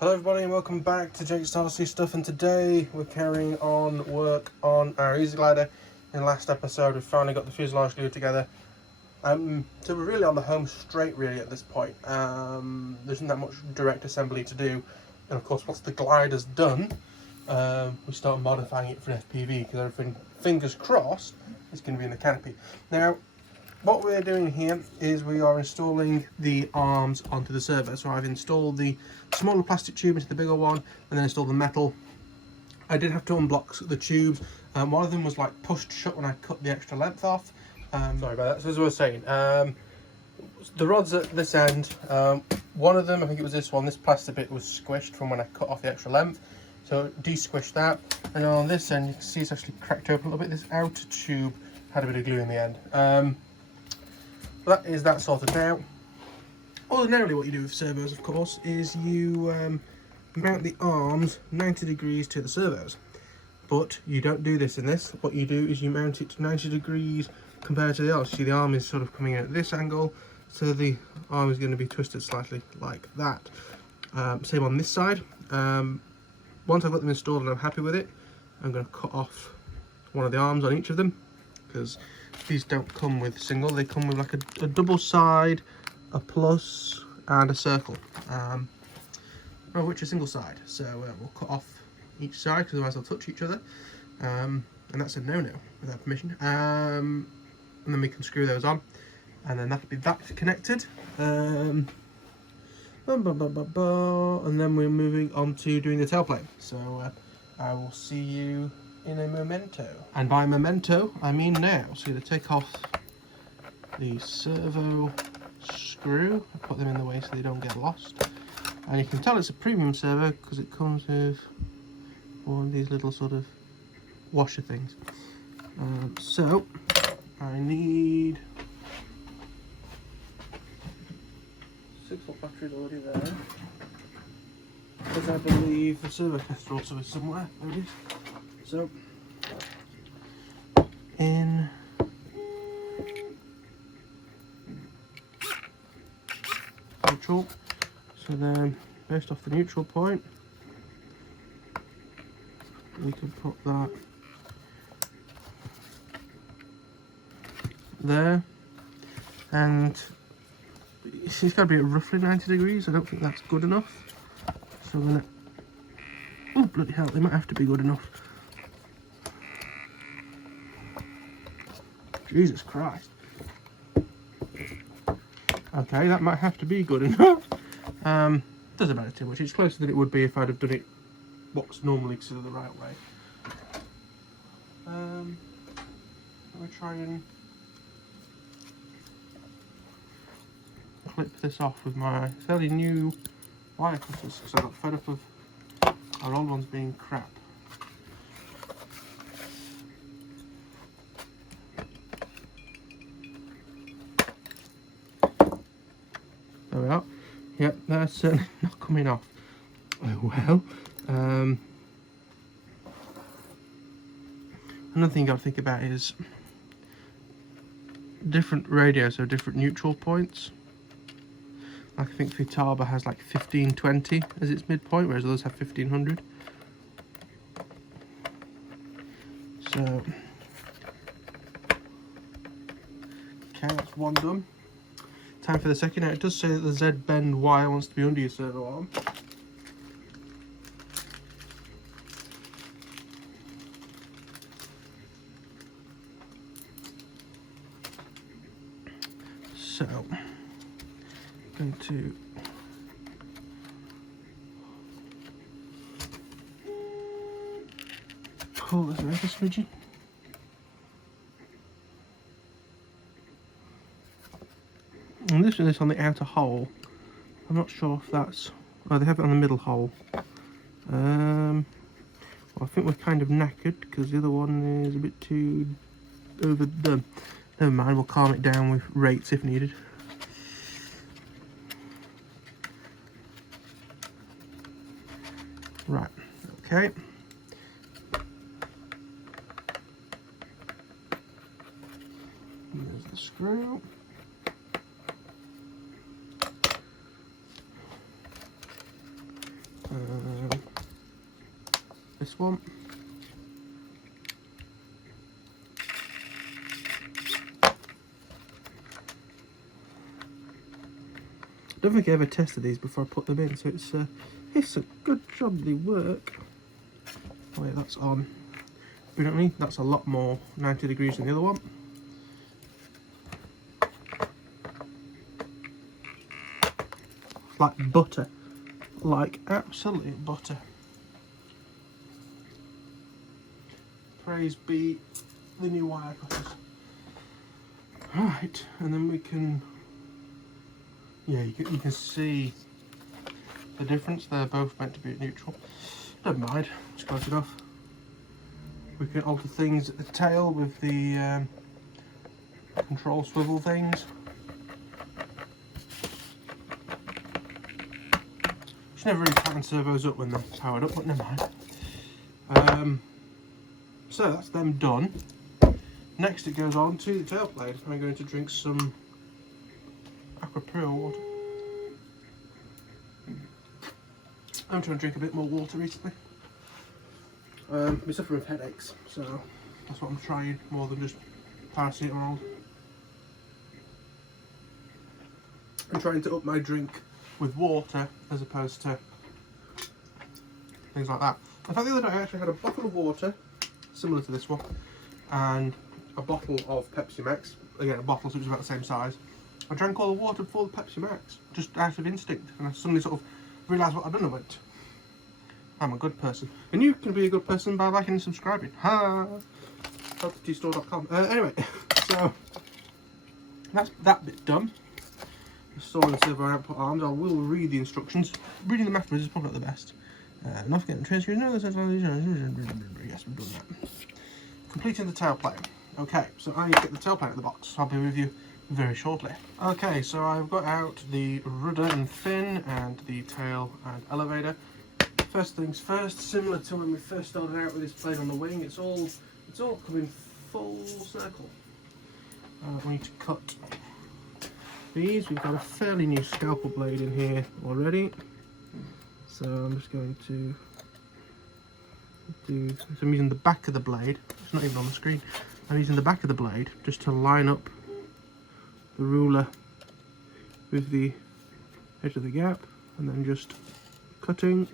Hello everybody and welcome back to Jake's Starsea Stuff, and today we're carrying on work on our EasyGlider. In the last episode we finally got the fuselage glued together. So we're really on the home straight really at this point. There isn't that much direct assembly to do, and of course once the glider's done we start modifying it for an FPV, because everything, fingers crossed, is going to be in the canopy. Now what we're doing here is we are installing the arms onto the servo. So I've installed the smaller plastic tube into the bigger one and then installed the metal. I did have to unblock the tubes. One of them was like pushed shut when I cut the extra length off. Sorry about that. So as I was saying, the rods at this end, one of them, I think it was this one, this plastic bit was squished from when I cut off the extra length. So de-squished that. And then on this end, you can see it's actually cracked open a little bit. This outer tube had a bit of glue in the end. That is that sorted out. Ordinarily what you do with servos, of course, is you mount the arms 90 degrees to the servos. But you don't do this in this. What you do is you mount it to 90 degrees compared to the arm. See, the arm is sort of coming in at this angle, so the arm is going to be twisted slightly like that. Same on this side. Once I've got them installed and I'm happy with it, I'm going to cut off one of the arms on each of them, because these don't come with single, they come with like a double side, a plus and a circle, which is single side. So we'll cut off each side because otherwise they'll touch each other, and that's a no-no without permission. And then we can screw those on, and then that'll be that connected. And then we're moving on to doing the tailplane. So I will see you in a memento. And by memento, I mean now. So you're going to take off the servo screw, put them in the way so they don't get lost. And you can tell it's a premium servo because it comes with one of these little sort of washer things. So I need 6-volt battery already there, because I believe the servo tester also is somewhere. There it is. So, in neutral, so then based off the neutral point, we can put that there, and it's got to be at roughly 90 degrees. I don't think that's good enough, so I'm going to, oh bloody hell, they might have to be good enough. Jesus Christ. Okay, that might have to be good enough. Doesn't matter too much. It's closer than it would be if I'd have done it what's normally considered the right way. I'm going to try and clip this off with my fairly new wire cutters, because I got fed up of our old ones being crap. There we are. Yep, that's certainly not coming off. Oh well. Another thing I've got to think about is different radios have different neutral points. Like I think Vitaba has like 1520 as its midpoint, whereas others have 1500. So, okay, that's one done. Time for the second. Now it does say that the Z bend wire wants to be under your servo arm. So I'm going to pull this out a smidgen. And this is on the outer hole. I'm not sure if that's... oh, they have it on the middle hole. Well, I think we're kind of knackered because the other one is a bit too overdone. Never mind, we'll calm it down with rates if needed. Right, okay. There's the screw. This one. I don't think I ever tested these before I put them in, so it's a good job they work. Oh wait, that's on brilliantly. That's a lot more 90 degrees than the other one. Like butter, like absolute butter. Praise be the new wire cutters. Right, and then we can, yeah, you can see the difference. They're both meant to be at neutral. Don't mind, it's close enough. We can alter things at the tail with the control swivel things. Should never really tighten servos up when they're powered up, but never mind. So that's them done. Next it goes on to the tailplane. I'm going to drink some Aqua Pure water. I'm trying to drink a bit more water recently. I'm suffering with headaches, so that's what I'm trying, more than just paracetamol. I'm trying to up my drink with water as opposed to things like that. In fact, the other day I actually had a bottle of water, similar to this one, and a bottle of Pepsi Max. Again, a bottle, so it was about the same size. I drank all the water before the Pepsi Max, just out of instinct, and I suddenly sort of realised what I'd done. I went, I'm a good person. And you can be a good person by liking and subscribing. Ha! HealthyTeaStore.com. Anyway, so that's that bit done. Installing servo output arms. I will read the instructions. Reading them afterwards is probably not the best. Not forgetting the transfer. No, yes, we've done that. Completing the tailplane. Okay, so I need to get the tailplane out of the box. I'll be with you very shortly. Okay, so I've got out the rudder and fin and the tail and elevator. First things first, similar to when we first started out with this plane on the wing, it's all coming full circle. We need to cut these. We've got a fairly new scalpel blade in here already, so I'm just going to do. So I'm using the back of the blade. It's not even on the screen. I'm using the back of the blade just to line up the ruler with the edge of the gap, and then just cutting.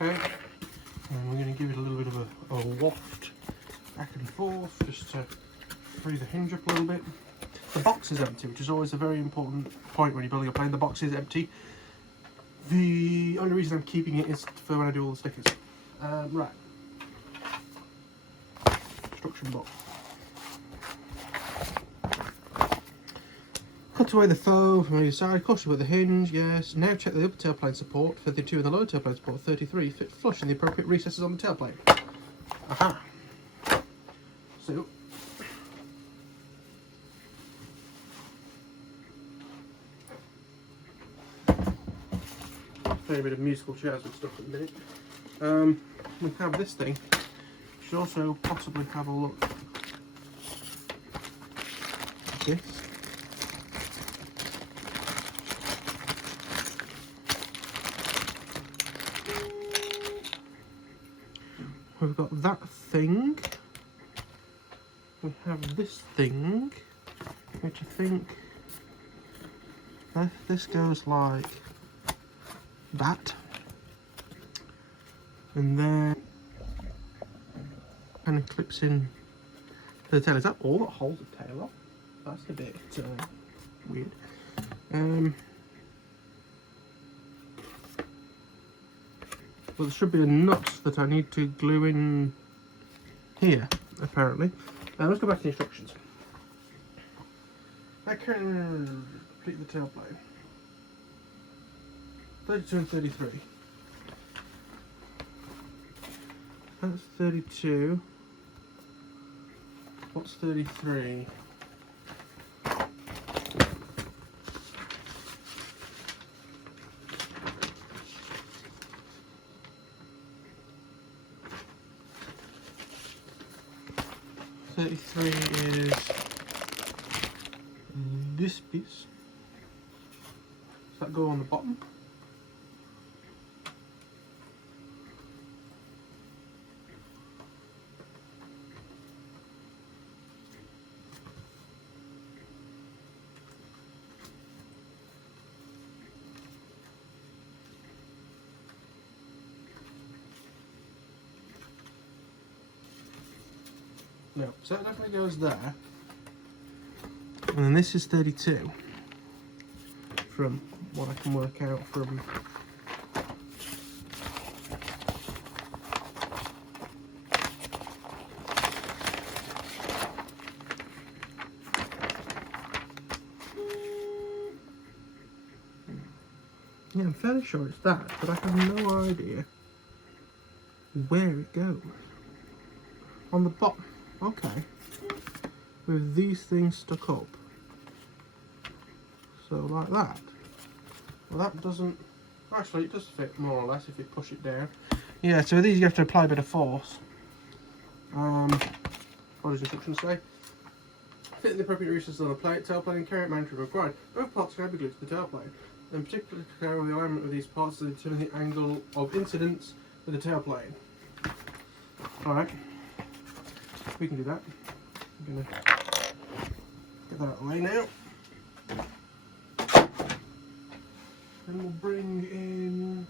Okay, and we're going to give it a little bit of a waft back and forth just to free the hinge up a little bit. The box is empty, which is always a very important point when you're building a plane. The box is empty. The only reason I'm keeping it is for when I do all the stickers. Right. Instruction book. Cut away the foam from either side, caution with the hinge, yes. Now check the upper tailplane support, 32 and the lower tailplane support, 33. Fit flush in the appropriate recesses on the tailplane. Aha! So, a bit of musical chairs and stuff at the minute. We have this thing. We should also possibly have a look at this. We've got that thing. We have this thing, which I think this goes like that, and then kind of clips in to the tail. Is that all that holds the tail off? That's a bit weird. Well, there should be a nut that I need to glue in here, apparently. Let's go back to the instructions. I can complete the tailplane. 32 and 33. That's 32. What's 33? Is this piece. Does that go on the bottom? No, so that definitely goes there. And then this is 32 from what I can work out from yeah, I'm fairly sure it's that, but I have no idea where it goes. On the bottom. Okay, with these things stuck up, so like that. Well, that doesn't, actually it does fit more or less if you push it down. Yeah, so with these you have to apply a bit of force. What does the instructions say? Fit the appropriate recesses on the plate, tailplane and carry it mounted required. Both parts can be glued to the tailplane. In particular, care with the alignment of these parts to determine the angle of incidence with the tailplane. Alright. We can do that. I'm going to get that out of the way now. Then we'll bring in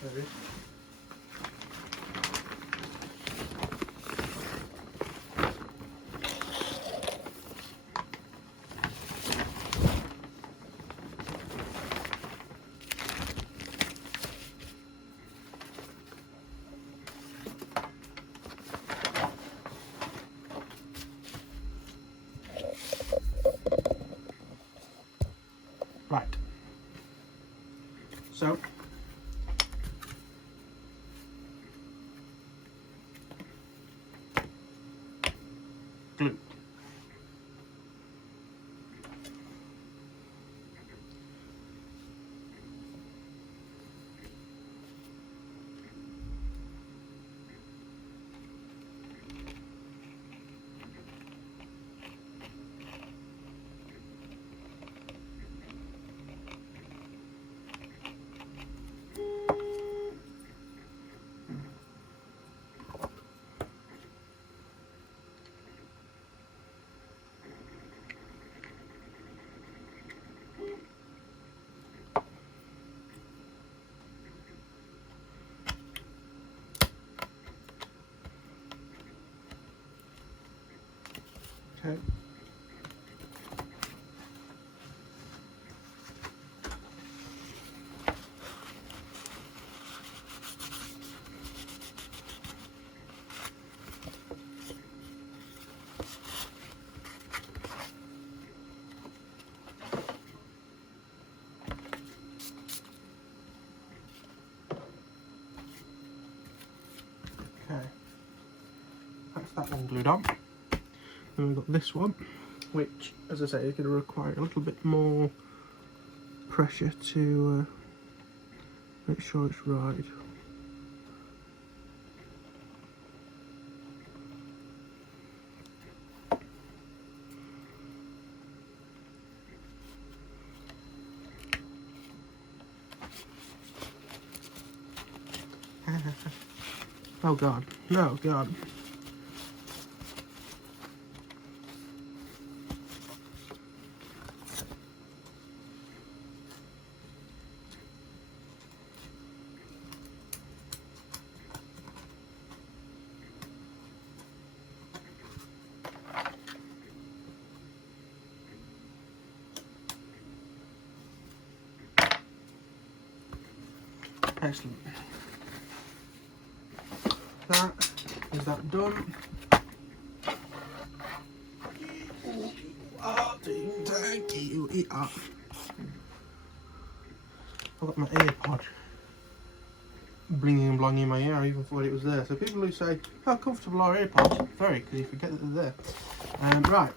there it is. Right. So glue. Okay. Okay. That's that one glued on. Then we've got this one, which, as I say, is going to require a little bit more pressure to make sure it's right. Oh God, no, God. Excellent. That Is that done? Thank you. I've got my AirPod blinging and blonging in my ear. I even thought it was there. So people who say, how comfortable are AirPods? Very, because you forget that they're there. Right.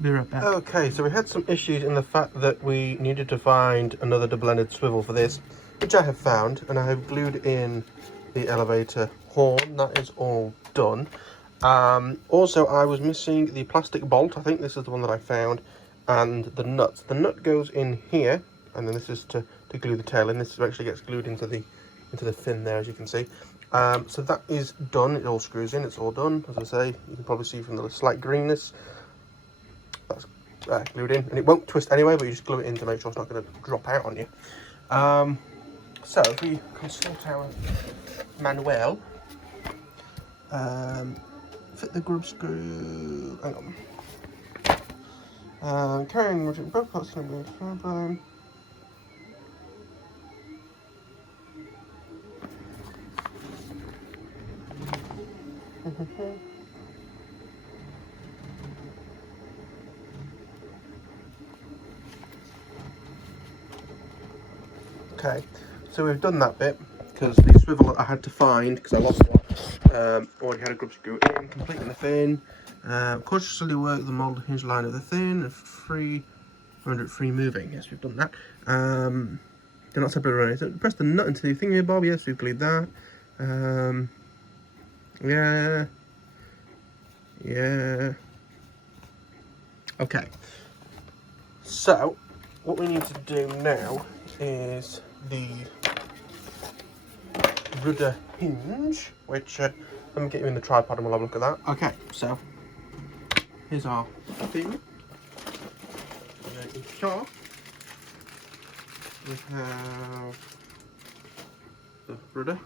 Be right back. Okay, so we had some issues in the fact that we needed to find another double-ended swivel for this, which I have found, and I have glued in the elevator horn. That is all done. Also, I was missing the plastic bolt. I think this is the one that I found, and the nuts. The nut goes in here, and then this is to glue the tail in. This actually gets glued into the fin there, as you can see. So that is done. It all screws in. It's all done. As I say, you can probably see from the slight greenness. That's glued in, and it won't twist anyway, but you just glue it in to make sure it's not going to drop out on you. So if we consult our manual, fit the grub screw. Hang on. Carrying both parts going to be a problem. Okay, so we've done that bit because the swivel that I had to find, because I lost one, already had a grub screw in, completing the fin, cautiously work the mould hinge line of the fin, free moving. Yes, we've done that. They're not separate or anything. Press the nut into the thingy bob. Yes, we've glued that. Yeah. Okay. So what we need to do now is the rudder hinge, which let me get you in the tripod and we'll have a look at that. Okay, so here's our fin. In here we have the rudder,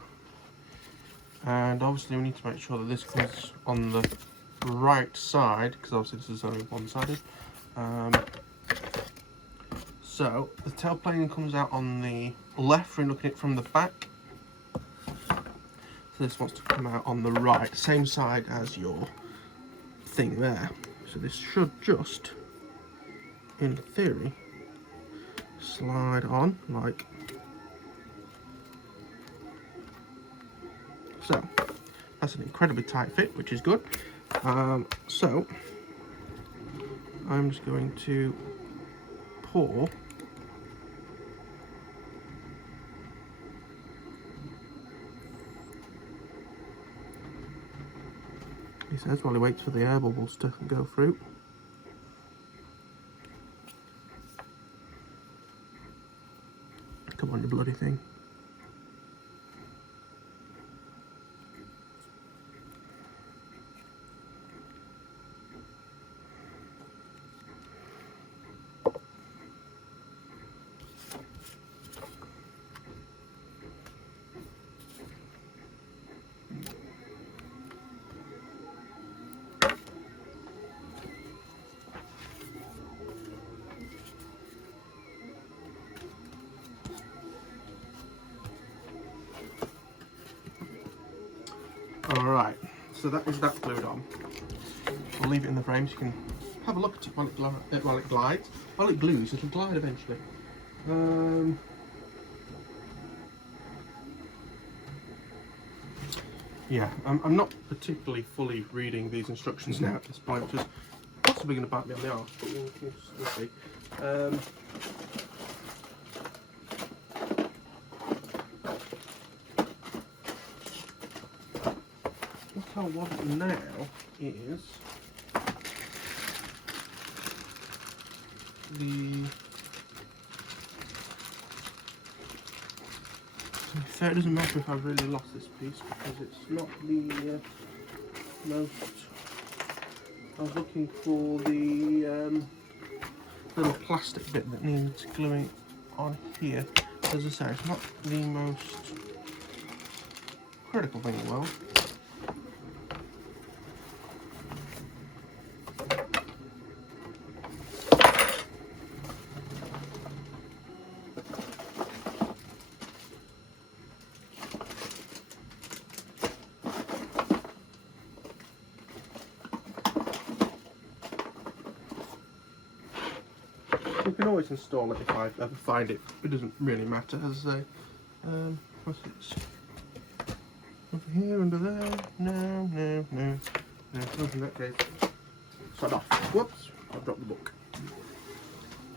and obviously we need to make sure that this comes on the right side, because obviously this is only one-sided. So the tail plane comes out on the left when looking at it from the back. So this wants to come out on the right, same side as your thing there. So this should just, in theory, slide on like so. That's an incredibly tight fit, which is good. So I'm just going to pour he says while he waits for the air bubbles to go through. Come on, you bloody thing. Alright, so that is that glued on. We'll leave it in the frame so you can have a look at it while it glides. While it glues, it'll glide eventually. Yeah, I'm not particularly fully reading these instructions now at this point, which is possibly going to bite me on the arse, but we'll see. What I want now is the... So it doesn't matter if I've really lost this piece because it's not the most... I was looking for the little plastic bit that needs gluing on here. As I say, it's not the most critical thing in the world. You can always install it if I ever find it. It doesn't really matter, as I say. What's this? Over here, under there. No. In that case. Sod off. Whoops! I dropped the book.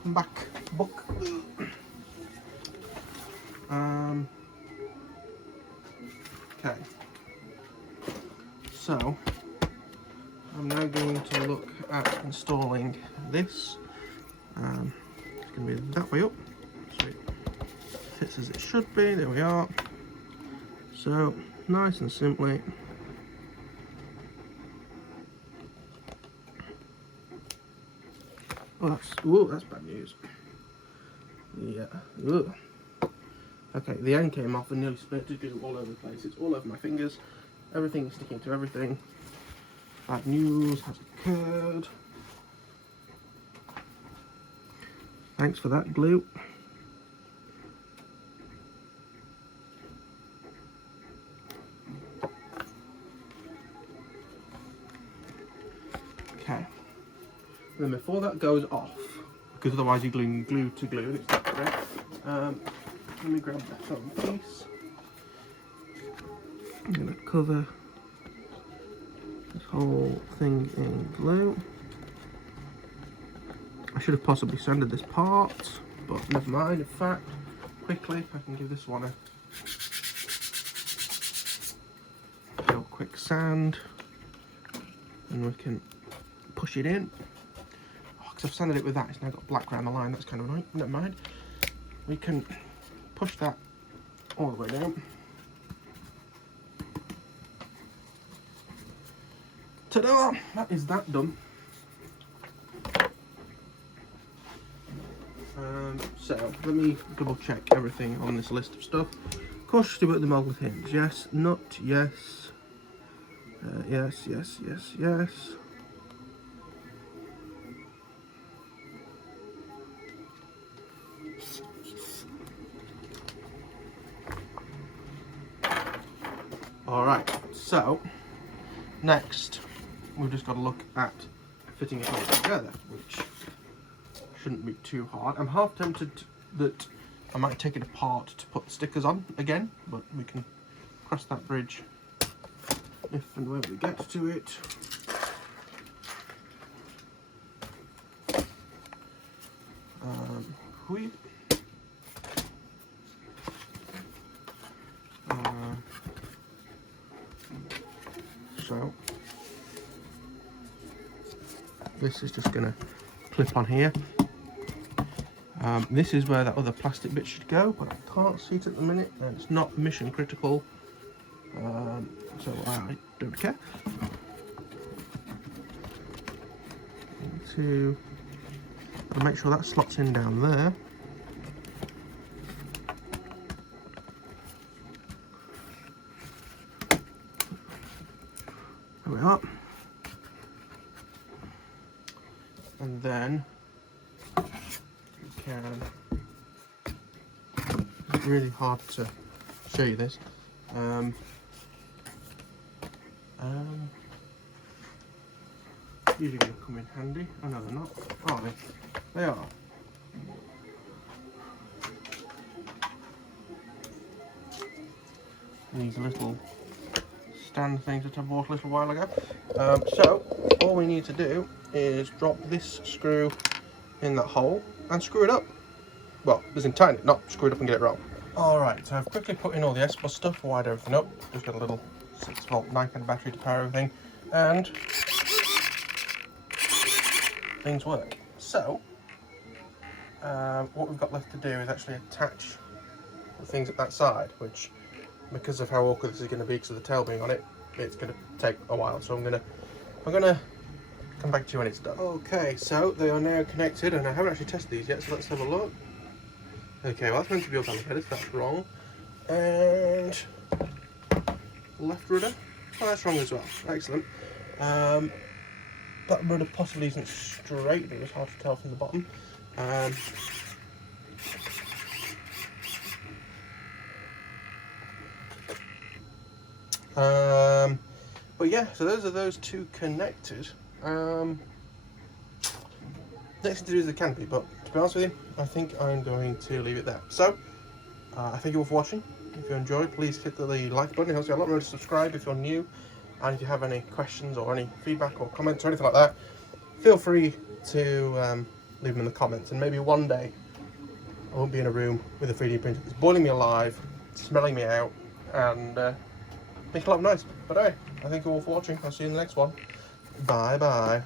Come back, book. Okay. So I'm now going to look at installing this. It's going to be that way up, so it fits as it should be. There we are. So nice and simply, that's bad news. Yeah. Ugh. Okay, the end came off and nearly spurted glue all over the place. It's all over my fingers. Everything's sticking to everything. Bad news has occurred. Thanks for that, glue. Okay. Then before that goes off, because otherwise you're gluing glue to glue and it's not correct, let me grab that foam piece. I'm going to cover this whole thing in glue. I should have possibly sanded this part, but never mind. In fact, quickly, I can give this one a real quick sand, and we can push it in. Because I've sanded it with that, it's now got black around the line. That's kind of annoying. Never mind. We can push that all the way down. Ta-da! That is that done. So let me double check everything on this list of stuff. Cautiously to put the mold with hinge. Yes. Nut. Yes. Yes. Alright, so next we've just got to look at fitting it all together, which shouldn't be too hard. I'm half tempted that I might take it apart to put the stickers on again, but we can cross that bridge if and when we get to it. So this is just going to clip on here. This is where that other plastic bit should go, but I can't see it at the minute, and it's not mission critical, so I don't care. I'll make sure that slots in down there. There we are. And then it's really hard to show you this. Usually going to come in handy. Oh no, they're not. Are they? They are. These little stand things that I bought a little while ago. So all we need to do is drop this screw in that hole and screw it up. Well, as in tighten it, not screw it up and get it wrong. Alright, so I've quickly put in all the S-Bus stuff, wired everything up. Just got a little 6-volt 9-pin battery to power everything, and things work. So what we've got left to do is actually attach the things at that side, which, because of how awkward this is going to be because of the tail being on it, it's going to take a while. So I'm gonna come back to you when it's done. Okay, so they are now connected, and I haven't actually tested these yet, so let's have a look. Okay, well that's meant to be up on the head, that's wrong. And left rudder, oh that's wrong as well, excellent. That rudder possibly isn't straight, but it's hard to tell from the bottom. But yeah, so those are those two connected. Next thing to do is the canopy, but to be honest with you, I think I'm going to leave it there. So, I thank you all for watching. If you enjoyed, please hit the like button. It helps you a lot. Remember to subscribe if you're new. And if you have any questions or any feedback or comments or anything like that, feel free to leave them in the comments. And maybe one day, I won't be in a room with a 3D printer that's boiling me alive, smelling me out, and making a lot of noise. But hey, I thank you all for watching. I'll see you in the next one. Bye bye.